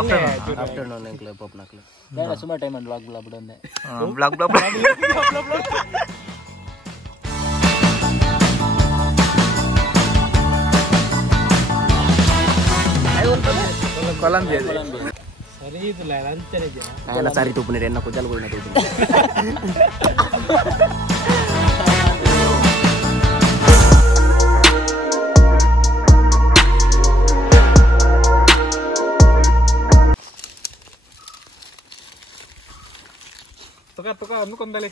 Afternoon ಎಂಕ್ಲೆ ಪೋಪ್ನಕ್ಲೆ ಸುಮಾರು ಟೈಮ್ ಅಂಡ್ ಬ್ಲಾಗ್ ಬ್ಲಾಗ್ ಬಿಡೊಂದೆ ಬ್ಲಾಗ್ ಬ್ಲಾಗ್ ಕೊಲಂಬಿಯಾ ಸರಿ ಇದಿಲ್ಲ ಅಂತಾರೆ ಎಲ್ಲ ಸಾರಿ ತೂಪು ಎನ್ನ ಕುಜಲ್ಗಳನ್ನ ತೂಪು ತುಕ ಅನ್ಕೊಂಡಲೆ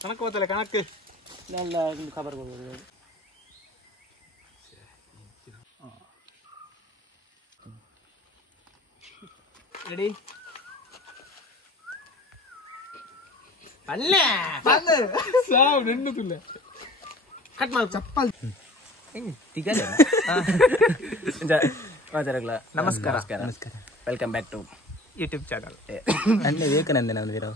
ಕಣಕ್ ಹೋತಲೆ ಕಣಕ್ಕೆ ಎಲ್ಲ ಖಬರ್ ಬರ್ಬೋದು ರೆಡಿ ಪಲ್ಲೆ ಸಾವು ನೆನ್ನುತ್ತಿಲ್ಲ ಕಟ್ ಮಾಡಿ ಚಪ್ಪಲ್ ನಮಸ್ಕಾರ welcome back to YouTube channel ಅಲ್ಲೇ ವಿವೇಕಾನಂದನ ಅಂದಿರೋ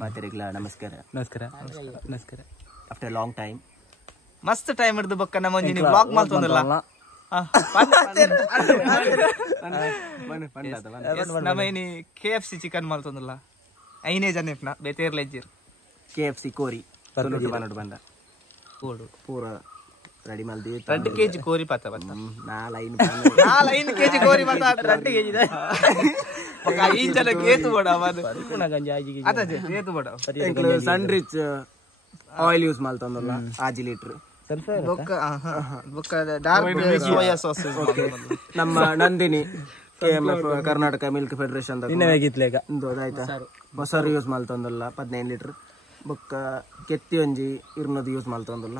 ಮಾತಿರಿಗ್ಲ ನಮಸ್ಕಾರ ನಮಸ್ಕಾರ ನಮಸ್ಕಾರ ಆಫ್ಟರ್ ಲಾಂಗ್ ಟೈಮ್ ಮಸ್ತ್ ಟೈಮ್ ಹಿಡ್ದು ಬೊಕ್ಕ ನಮ್ಮ ಒಂಜಿನಿ ಬ್ಲಾಗ್ ಮಾಡ್ತೊಂದಿಲ್ಲ ನಮ್ಮ ಏನಿ KFC ಚಿಕನ್ ಮಾಡ್ತೊಂದಿಲ್ಲ ಐನೇ ಜನ ಬೇತೇರ್ಲೆಜ್ಜಿರ್ KFC ಕೋರಿ ಬಂದು ಬಂದ ಪೂರ ರೆಡಿ ಮಲ್ದಿ 2 kg ಕೋರಿ ಪಾತ ಬತ್ತ 4 kg ಕೋರಿ ಪಾತ 2 kg ಇದೆ ಈ ಜನ ಕೇತು ಬಡ ಅವದು ಅದೇ ಕೇತು ಬಡ ಸನ್ ರಿಚ್ ಆಯಿಲ್ ಯೂಸ್ ಮಾಡ್ತಂದಲ್ಲ 5 ಲೀಟರ್ ಡಾರ್ಕ್ ಸೋಯಾ ಸಾಸ್ ನಮ್ಮ Nandini KMF Karnataka milk federation ಆಯ್ತಾ ಮೊಸರು ಯೂಸ್ ಮಾಡ್ತಂದಲ್ಲ 15 ಲೀಟರ್ ಬೊಕ್ಕ ಕೆತ್ತಿ ಒಂಜಿ 200 ಯೂಸ್ ಮಾಡ್ತಂದಲ್ಲ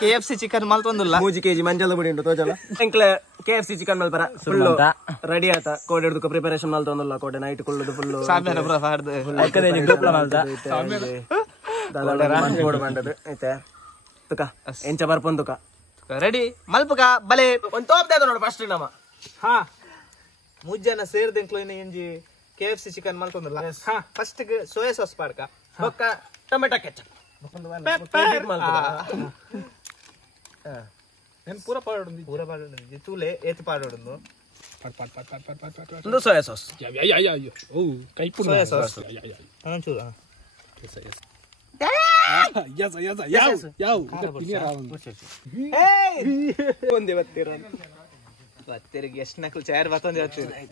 KFC ಚಿಕನ್ ಮಲ್ತೊಂದಿಲ್ಲ 3 kg ಮಂಜಲ ಬುಡಿ ಉಂಟು ತೋಜಲ ಎಂಕ್ಲೆ KFC ಚಿಕನ್ ಮಲ್ಪರ ಫುಲ್ ರೆಡಿ ಆತ ಕೋಡೆ ಹಿಡ್ದು ಪ್ರಿಪರೇಷನ್ ಮಲ್ತೊಂದಿಲ್ಲ ಕೋಡೆ ನೈಟ್ ಕುಳ್ಳುದು ಫುಲ್ ಸಾಮ್ಯಾನ ಪ್ರಸಾದ ಬಂದದು ಐತೆ ತುಕ ಎಂಚ ಬರ್ಪೊಂದು ತುಕ ರೆಡಿ ಮಲ್ಪಕ ಬಲೆ ಒಂದ್ ತೋಪ್ದ ನೋಡಿ ಫಸ್ಟ್ ನಮ್ಮ ಹಾ ಮುಜ್ಜನ ಸೇರ್ದೆಂಕ್ಲು ಎಂಜಿ KFC ಚಿಕನ್ ಮಲ್ತೊಂದಿಲ್ಲ ಫಸ್ಟ್ ಸೋಯಾ ಸಾಸ್ ಪಾಡ್ಕ ಬೊಕ್ಕ ಟೊಮೆಟೊ ಕೆಚಪ್ ಪೂರ ಪಾಡೋಡು ತೂಲೆ ಏತ್ ಪಾಡೋಡು ಒಂದು ಸೋಯಾ ಸಾಸ್ ಸೋಯಾ ಸಾಸ್ ಒಂದೇ ಬತ್ತೇರಿಗೆ ಎಷ್ಟು ನಕಲು ಚೇರ್ ಬತ್ತೊಂದು ಹೇಳ್ತೀರಿ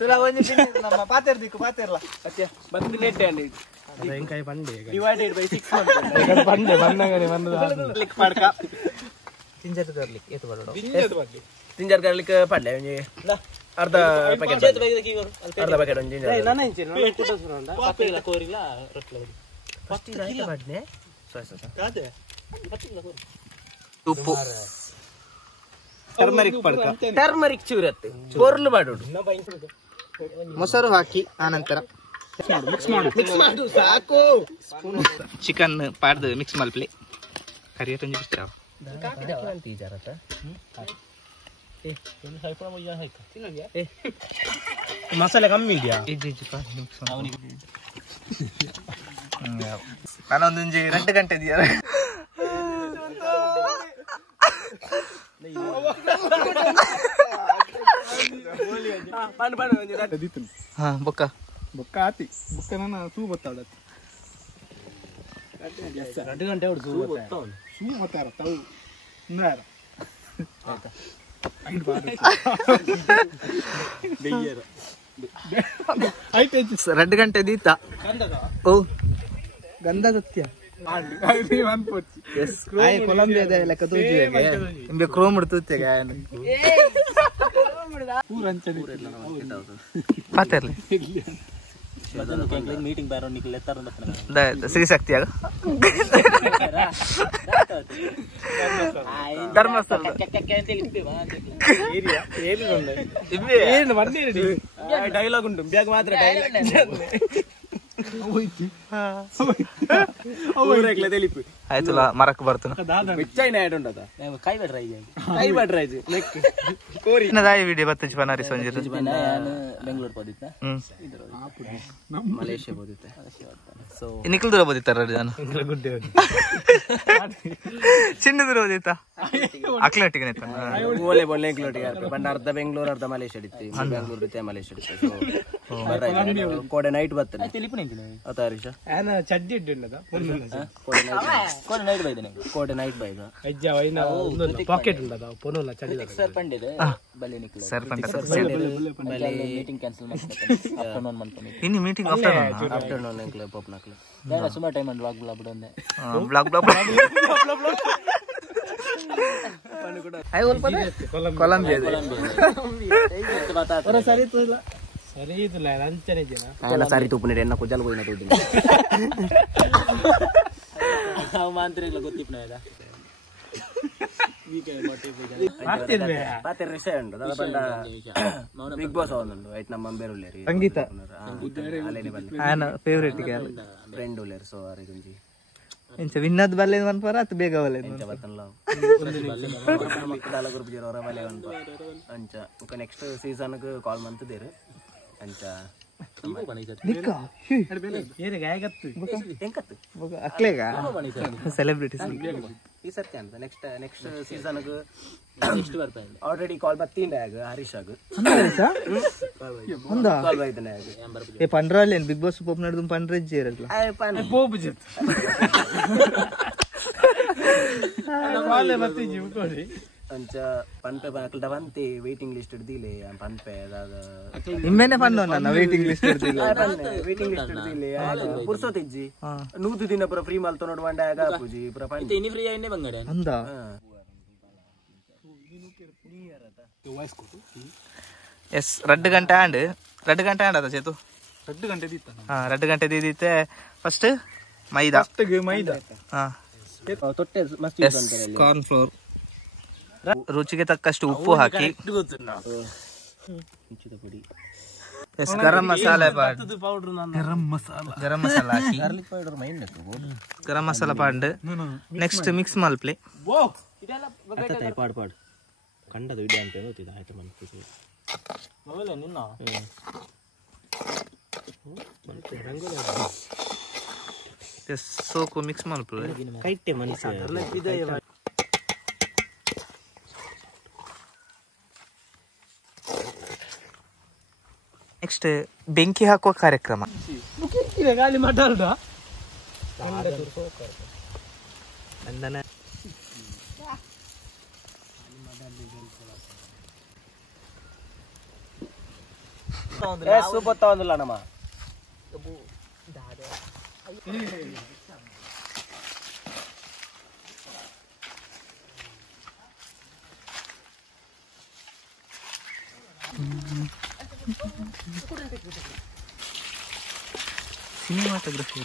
ತುಲ ಒಂಜಿ ನಮ್ಮ ಪಾತೇರ್ ದಿಕ್ಕು ಪಾತೇರ್ಲ ಬತ್ತು ನೆಟ್ಟೆ ಕೈ ಬಂಡೆ ಡಿವೈಡೆಡ್ ಬೈ 6 ಬಂಡೆ ಬಂದಂಗನೆ ಬಂದದ ಕ್ಲಿಕ್ ಮಾಡ್ಕ ತಿಂಜರ್ ಗರ್ಲಿಕ್ ಏತು ಬರೋಡು ತಿಂಜರ್ ಗರ್ಲಿಕ್ ಪಡ್ಲೆ ಒಂಜಿ ಅರ್ಧ ಪ್ಯಾಕೆಟ್ ಅರ್ಧ ಪ್ಯಾಕೆಟ್ ಒಂಜಿ ನನ್ನ ಇಂಚಿ ನಾನು ಕುಟ ಸುರಂದ ಪಾಪೆಲ್ಲ ಕೋರಿಲ್ಲ ರೊಟ್ಲ ಫಸ್ಟ್ ಇದು ಬಡ್ನೆ ಸೋಯಾ ಸಾಸ್ ಕಾದೆ ಉಪ್ಪು ಟರ್ಮರಿಕ್ ಪಡ್ಕ ಟರ್ಮರಿಕ್ ಚೂರತ್ತೆ ಕೊರ್ಲು ಬಾಡೋಡು ಮೊಸರು ಹಾಕಿ ಆನಂತರ ಮಿಕ್ಸ್ ಮಾಡು ಸಾಕು ಚಿಕನ್ ಪಾಡ್ದು ಮಿಕ್ಸ್ ಮಲ್ಪ್ಲಿ ಕರಿಯಟೊಂಜಿ ಬಿಸ್ತಾವ ಮಸಾಲೆ ಕಮ್ಮಿ ಇದೆಯಾ ನಾನೊಂದು 2 ಗಂಟೆ ಇದೆಯಾ ಬೊಕ್ಕ ಬೊಕ್ಕ ಆತಿ ಬೊಕ್ಕ ನನ್ನ ಸೂ ಬತ್ತಾಡತ್ 2 ಗಂಟೆ ಹೊಡ್ ಸೂ ಬತ್ತಾರ ತಾವು ನಾರ ಆಯ್ತು 2 ಗಂಟೆ ದೀತ ಓ ಗಂಧದತ್ಯ ಕೊಲಂಬಿಯಾದ ಲೆಕ್ಕ ತೂಜಿಗೆ ಕ್ರೋಮ್ ತೂತೆಗ ಪಾತೇರ್ಲಿ ಮೀಟಿಂಗ್ ಬಾರೋ ನಿಕ್ಲೆ ಶ್ರೀ ಶಕ್ತಿಯಾಗ ಧರ್ಮಸ್ಥಳ ಡೈಲಾಗ್ ಉಂಟು ಬ್ಯಾಗ್ ಮಾತ್ರ ಡೈಲಾಗ್ ತಿಳಿಪು ಆಯ್ತಲ್ಲ ಮರಕ್ಕೆ ಬರ್ತಾನೆ ಬೆಚ್ಚೈನ ಆಡ್ ಉಂಟದ ಕೈ ಬಿಡ್ರ ಈಗ ಕೈ ಬಡ್ರಾಯ್ತು ನೆಕ್ ಇನ್ನದಾಯಿ ವಿಡಿಯೋ ಬತ್ತಜ್ ಬನಾರಿ ಸಂಜೆ ಬೆಂಗಳೂರು ಹೋದಿತ್ತ ಮಲೇಷ್ಯಾ ಹೋದಿತ್ತೆ ಸೊ ನಿಖಿಲ್ ದೂರ ಬೋದಿತ್ತಾರ ಜನ ಚಿನ್ನ ದೂರ ಬೋದಿತ್ತ ಅಕ್ಲಟ್ಟಿಗೆ ಓಲೆ ಬೋಲೆ ಎಂಕ್ಲೋಟಿಗೆ ಬಂಡ ಅರ್ಧ ಬೆಂಗಳೂರು ಅರ್ಧ ಮಲೇಷ್ಯಾ ಇತ್ತು ಬೆಂಗಳೂರು ಬಿತ್ತೆ ಮಲೇಷ್ಯಾ ಇತ್ತು ಸೊ ಕೋಡೆ ನೈಟ್ ಬರ್ತನೆ ಅತ ಹರೀಶ ಚಡ್ಡಿ ಇಡ್ಡದ ಕೋಣ ನೈಟ್ ಬೈದನೆ ಕೋಡೆ ನೈಟ್ ಬೈದ ಅಜ್ಜ ವೈನ ಪಾಕೆಟ್ ಉಂಟದ ಪೊನೋಲ ಚಡ್ಡಿ ಸರ್ ಪಂಡಿದೆ ಬಲೆ ನಿಖಿಲ್ ಸರ್ ಮೀಟಿಂಗ್ ಕ್ಯಾನ್ಸಲ್ ಮಾಡ್ತಾರೆ ಆಫ್ಟರ್ನೂನ್ ಮಾಡ್ಕೊಂಡು ಇನ್ನು ಮೀಟಿಂಗ್ ಆಫ್ಟರ್ನೂನ್ ಎಂಕ್ಲೆ ಪೋಪ್ನಕ್ಲೆ ಬೇಡ ಸುಮಾರು ಟೈಮ್ ಅಲ್ಲಿ ಬ್ಲಾಗ್ ಬ್ಲಾಗ್ ಬಿಡೊಂದೆ ಬ್ಲಾಗ್ ಕೊಲಂಬಿಯಾ ಸರಿ ಇದಿಲ್ಲ ಅಂಚನೆ ಜನ ಎಲ್ಲ ಸರಿ ತುಪ್ಪು ಎನ್ನ ಕುಜಲ್ ಹೋಯ್ನ ತುದ್ದಿ ನಾವು ಮಾಂತ್ರ ಇಲ್ಲ ಗೊತ್ತಿಪ್ಪ ನಾಯದ ಮತ್ತೆ ವಿಷಯ ಉಂಟು ಅದ ಬಂಡ ಬಿಗ್ ಬಾಸ್ ಅವನುಂಡು ಐಟ್ ನಮ್ಮ ಬೇರುಲ್ಲೇರಿ ಸಂಗೀತ ಅಲ್ಲೇನೆ ಬಂದು ಆನ ಫೇವರೇಟ್ ಫ್ರೆಂಡ್ ಉಲ್ಲೇರಿ ಸೊ ಅರೆ ಗುಂಜಿ ಇಂಚ ವಿನ್ನದ್ ಬಲ್ಲೆ ಮನ್ಪರ ಅತ್ ಬೇಗ ಬಲ್ಲೆ ಎಂಚ ಬತ್ತಲ್ಲ ಮಿಕ್ಕದಾಲ ಗ್ರೂಪ್ ಜೀರೋ ಅವರ ಬಲೆ ಅನ್ಪ ಅಂಚ ಉಕ ನೆಕ್ಸ್ಟ್ ಸೀಸನ್ ಗೆ ಕಾಲ್ ಮಂತದೇರು ಅಂಚ ಅಕ್ಲೇಗ ಸೆಲೆಬ್ರಿಟೀಸ್ ಈ ಸರ್ತಿ ಅಂತ ನೆಕ್ಸ್ಟ್ ಸೀಸನ್ ಗೆ ಎಷ್ಟು ಬರ್ತಾ ಇದೆ ಆಲ್ರೆಡಿ ಕಾಲ್ ಬತ್ತಿಂದ ಆಗ ಹರೀಶ್ ಆಗ ಕಾಲ್ ಬೈದನೆ ಆಗ ಏ ಪಂಡ್ರಲ್ಲಿ ಏನು ಬಿಗ್ ಬಾಸ್ ಪೋಪ್ ನಡೆದು ಪಂಡ್ರಜ್ಜಿ ಇರಲ್ಲ ಪೋಪ್ ಜಿತ್ ವಾಲೆ ಮತ್ತೆ ಜಿವ್ಕೊಡಿ ಅಂಚ ಪನ್ಪೆ ಅಕ್ಲ್ದ ಬಂತಿ ವೇಟಿಂಗ್ ಲಿಸ್ಟ್ ಹಿಡ್ದಿಲೆ ಪನ್ಪೆ ಅದಾದ ನಿಮ್ಮೆನೆ ಪಂಡು ನನ್ನ ವೇಟಿಂಗ್ ಲಿಸ್ಟ್ ಇರ್ತಿಲ್ಲ ವೇಟಿಂಗ್ ಲಿಸ್ಟ್ ಹಿಡ್ದಿಲೆ ಪುರ್ಸೋತಿಜ್ಜಿ 100 ದಿನ ಪುರ ಫ್ರೀ ಮಲ್ತ ನೋಡುವಂಡ ಆಗ ಪೂಜಿ ಪುರ ಪಂಡಿ ಇನಿ ಫ್ರೀ ಇನ್ನೇ ಬಂಗಡೆ ಅಂದ ಎಸ್ 2 ಗಂಟೆ ಆಂಡ್ ಅದ ಚೇತು 2 ಗಂಟೆ ದಿತ್ತ ಹಾ 2 ಗಂಟೆ ದಿದಿತ್ತೆ ಫಸ್ಟ್ ಮೈದಾ ಹಾ ತೊಟ್ಟೆ ಮಸ್ತ್ ಯೂಸ್ ಅಂತಾರೆ ಕಾರ್ನ್ ಫ್ಲೋರ್ ರುಚಿಗೆ ತಕ್ಕಷ್ಟು ಉಪ್ಪು ಹಾಕಿ ಎಸ್ ಗರಂ ಮಸಾಲೆ ಗರಂ ಮಸಾಲ ಹಾಕಿ garam masala pond next mix ಮಲ್ಪ್ಲೆ ಪಾಡ್ ಕಂಡದ ವಿಡಿಯೋ ಅಂತ ಗೊತ್ತಿದೆ ಆಯ್ತು ಮನ್ಸಿಗೆ ಮೊಬೈಲ್ ನಿನ್ನ ಎಸ್ ಸೋಕು ಮಿಕ್ಸ್ ಮಲ್ಪ್ಲೆ ಕೈಟೆ ಮನಸ್ಸು ನೆಕ್ಸ್ಟ್ ಬೆಂಕಿ ಹಾಕುವ ಕಾರ್ಯಕ್ರಮ ಗಾಳಿ ಮಾತಾಡ ಸೂಪರ್ ತಗೊಂಡಿಲ್ಲ ನಮ್ಮ ಸಿನಿಮಾಟೋಗ್ರಫಿ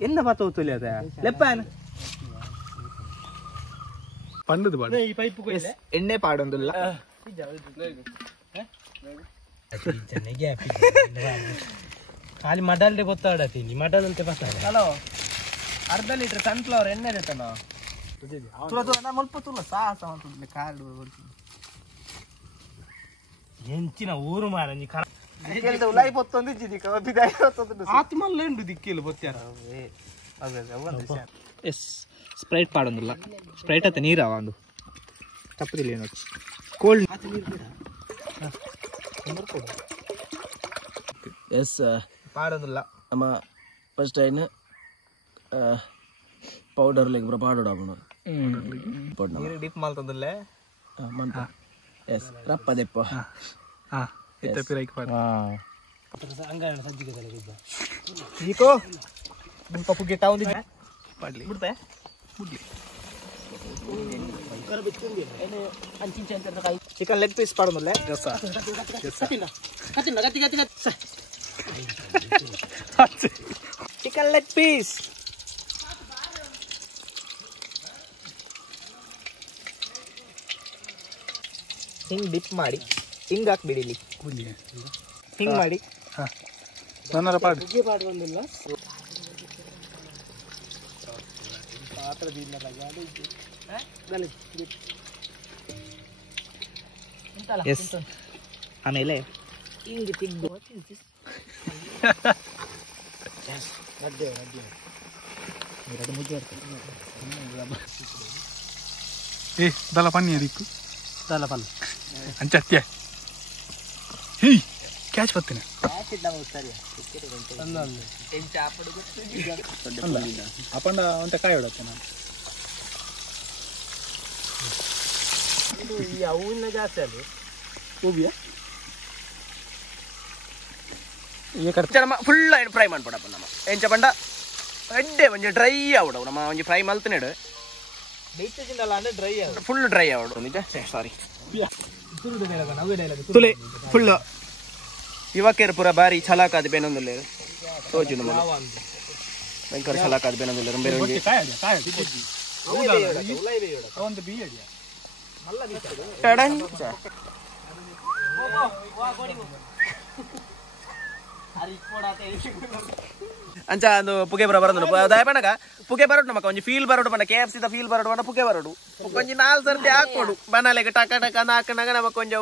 ಎಂದ ಮಾತು ಅದ ಲೆಪ್ಪನ ಪಂಡದ ಬಾಡ ಈ ಪೈಪ್ ಎಣ್ಣೆ ಪಾಡೊಂದಿಲ್ಲ ಖಾಲಿ ಮಡಲ್ದೆ ಗೊತ್ತಾಡತೀನಿ ಮಡಲ್ ಅಂತ ಹಲೋ ಅರ್ಧ ಲೀಟರ್ ಸನ್ಫ್ಲವರ್ ಎಣ್ಣೆ ಇರುತ್ತಲ್ಲ ಸ್ವಲ್ಪ ತುಲ್ಲ ಸಾಹಸ ಕಾರ್ಡು ಹೆಂಚಿನ ಊರು ಮಾರ ನೀ ಲೈಫ್ ಹೊತ್ತೊಂದು ಆತ್ಮಲ್ಲ ಉಂಟು ದಿಕ್ಕಿಲ್ಲ ಗೊತ್ತಾರ ಎಸ್ ಸ್ಪ್ರೈಟ್ ಪಾಡೊಂದಿಲ್ಲ ಸ್ಪ್ರೈಟ್ ಅತ್ತ ನೀರವ ಒಂದು ತಪ್ಪದಿಲ್ಲ ಏನು ಕೋಲ್ಡ್ ಎಸ್ ಪಾಡೊಂದಿಲ್ಲ ನಮ್ಮ ಫಸ್ಟ್ ಟೈಮ್ ಪೌಡರ್ ಲೆಗ್ ಬರ ಪಾಡೋಡ ನೀರು ಡಿಪ್ ಮಾಡ್ತಂದಿಲ್ಲ ಮಂತ ಎಸ್ ರಪ್ಪದೆಪ್ಪ ಅಂಗಡಿ ಸಜ್ಜಿಗೆ ತಲೆಗಿದ್ದ ಈಕೋ ನಿಮ್ಮ ಪಪ್ಪು ಗಿಟ್ಟ ಒಂದಿದ್ದ ಪಡ್ಲಿ ಬಿಡ್ತೆ ಚಿಕನ್ ಲೆಗ್ ಪೀಸ್ ಪಾಡೋದಿಲ್ಲ ಚಿಕನ್ ಲೆಗ್ ಪೀಸ್. ಹಿಂಗ್ ಡಿಪ್ ಮಾಡಿ ಹಿಂಗ್ ಹಾಕ್ಬಿಡಿಲಿ. ಹಿಂಗ್ ಮಾಡಿ ನನ್ನ ಪಾಡು ಎಸ್. ಆಮೇಲೆ ಹಿಂಗ್ ತಿಂದು ಏ ದಲ ಪನ್ನಿ ಅದಕ್ಕೂ ದಲ ಪನ್ನ ಅಂಚತ್ಯ ಹೀ ಕ್ಯಾಚ್ ಬರ್ತೀನಿ ಅಪ್ಪಂಡ ಒಂಟ ಕಾಯಿ ಹೊಡತ್ತೆ ನಾನು ಅವಿನ ಜಾಸ್ತಿ ಅಲ್ಲಿ ಹೋಗಿಯಾ ಫುಲ್ ಫ್ರೈ ಮಾಡ್ಬಿಡಪ್ಪ ನಮ್ಮ ಎಂಚ ಪಂಡ ಎಡ್ಡೆ ಒಂಜಿ ಡ್ರೈ ಆವಡವು ನಮ್ಮ ಒಂಜಿ ಫ್ರೈ ಮಲ್ತನೇಡು ಡ್ರೈ ಫುಲ್ ಡ್ರೈ ಆವಡು ನಿಜ ಸಾರಿ ತುಲೆ ಫುಲ್ ಯುವಕರು ಪೂರ ಬಾರಿ ಛಲಾಕಾದ ಬೇನೊಂದುಲ್ಲೆ ತೋಜು ನಮ್ಮ ಭಯಂಕರ ಛಲಾಕಾದ ಬೇನೊಂದುಲ್ಲೆ ಬೇರೆ ಒಂಜಿ ಒಂದು ಬಿ ಅಡಿಯಾ ಟಡಂಚ ಅಂಚ ಒಂದು ಪುಗೆ ಬರೋದು ದಯಪಣಗ ಪುಗೆ ಬರೋಡು ನಮಕ ಒಂಜಿ ಫೀಲ್ ಬರೋಡು ಪಂಡ KFC ದ ಫೀಲ್ ಬರೋಡು ಪಂಡ ಪುಗೆ ಬರೋಡು ಒಂಜಿ 4 ಸರ್ತಿ ಹಾಕೊಡು ಬನಾಲೆಗೆ ಟಕ ಟಕ ಹಾಕೊಂಡಾಗ ನಮಕ್ ಒಂಜ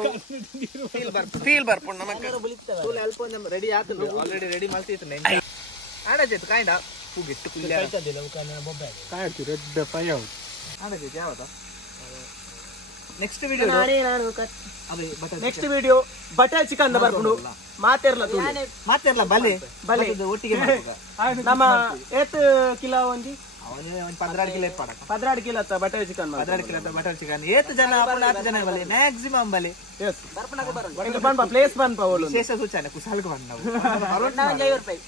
ಫೀಲ್ ಬರ್ಪುಂಡು ನಮಕ್ ಅಲ್ಪ ರೆಡಿ ಆತಂದು ಆಲ್ರೆಡಿ ರೆಡಿ ಮಾಡ್ತಿತ್ತು ಆಡಜೈತು ಕಾಯ್ದ ಪುಗಿಟ್ಟು ಕಾಯ್ತು ರೆಡ್ ಫ್ರೈ ಆಗ ಆಡಜೈತು ಯಾವತ್ತ next video next video butter chicken ಬರ್ಪುಂಡು ಮಾತೆರ್ಲ ಬಲೆ ಬಲೆ ಒಟ್ಟಿಗೆ ನಮ್ಮ 8 ಕಿಲೋ ಒಂಜಿ 16 ಕಿಲೋ ಪಡಕ 16 kilo butter chicken 16 kilo butter chicken 8 ಜನ 4 ಜನ ಬಲೆ ಮ್ಯಾಕ್ಸಿಮಮ್ ಬಲೆ ಬರ್ಪಣ ಪ್ಲೇಸ್ ಬನ್ಪ ಓಳು ವಿಶೇಷ ಸೂಚನೆ ಕುಶಾಲ್ಗೆ ಬಂದವು 50 ರೂಪಾಯಿ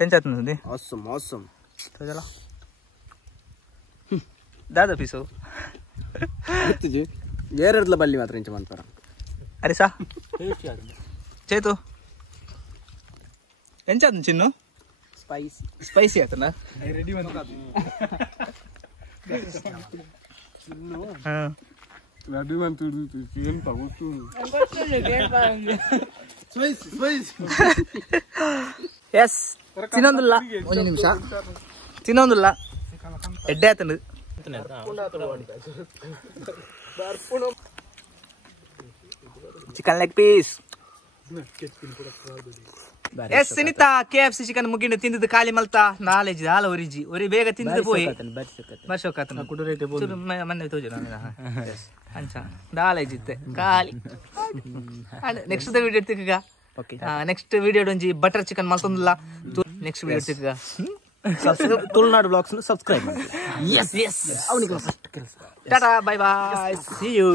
ಎಂಚಾತಂದಿ awesome awesome ತಜಲ ದಾದ ಪೀಸು ಗೊತ್ತಿಜಿ ಏರಡ್ಲ ಬಲ್ಲಿ ಮಾತ್ರ ಇಂಚ ಮನ್ಪರ ಅರೆ ಸಾ ಚೇತು ಎಂಚಾತ ಚಿನ್ನು ಸ್ಪೈಸಿ ಆತನ ರೆಡಿ ಬಂದ ರೆಡಿ ಬಂತು ಏನ್ ತಗೋತು ಎಸ್ ತಿನ್ನೊಂದಿಲ್ಲ ಒಂದು ನಿಮಿಷ ತಿನ್ನೊಂದಿಲ್ಲ ಎಡ್ಡೆ ಆತಂದು chicken leg piece yes Sunita KFC chicken ಮುಗಿಂಡು ತಿಂದಿದ್ದು ಖಾಲಿ ಮಲ್ತಾ ನಾಲೆಜ್ ಹಾಲ ಒರಿ ಬೇಗ ತಿಂದು ಪೋಯಿ ಬರ್ಸೋಕಾತನ ಮೊನ್ನೆ ತೋಜು ಅಂಚ ನಾಲೆಜ್ ಇತ್ತೆ ಖಾಲಿ ನೆಕ್ಸ್ಟ್ ವಿಡಿಯೋ ತಿಕ್ಕ ನೆಕ್ಸ್ಟ್ ವಿಡಿಯೋ ಒಂಜಿ ಬಟರ್ ಚಿಕನ್ ಮಲ್ತೊಂದಿಲ್ಲ ನೆಕ್ಸ್ಟ್ ವಿಡಿಯೋ ತಿಕ್ಕ ತುಳುನಾಡು ಬ್ಲಾಗ್ಸ್ ಸಬ್ಸ್ಕ್ರೈಬ್ ಮಾಡಿ ಟಾಟಾ ಬೈ ಬಾಯ್ ಸಿ ಯು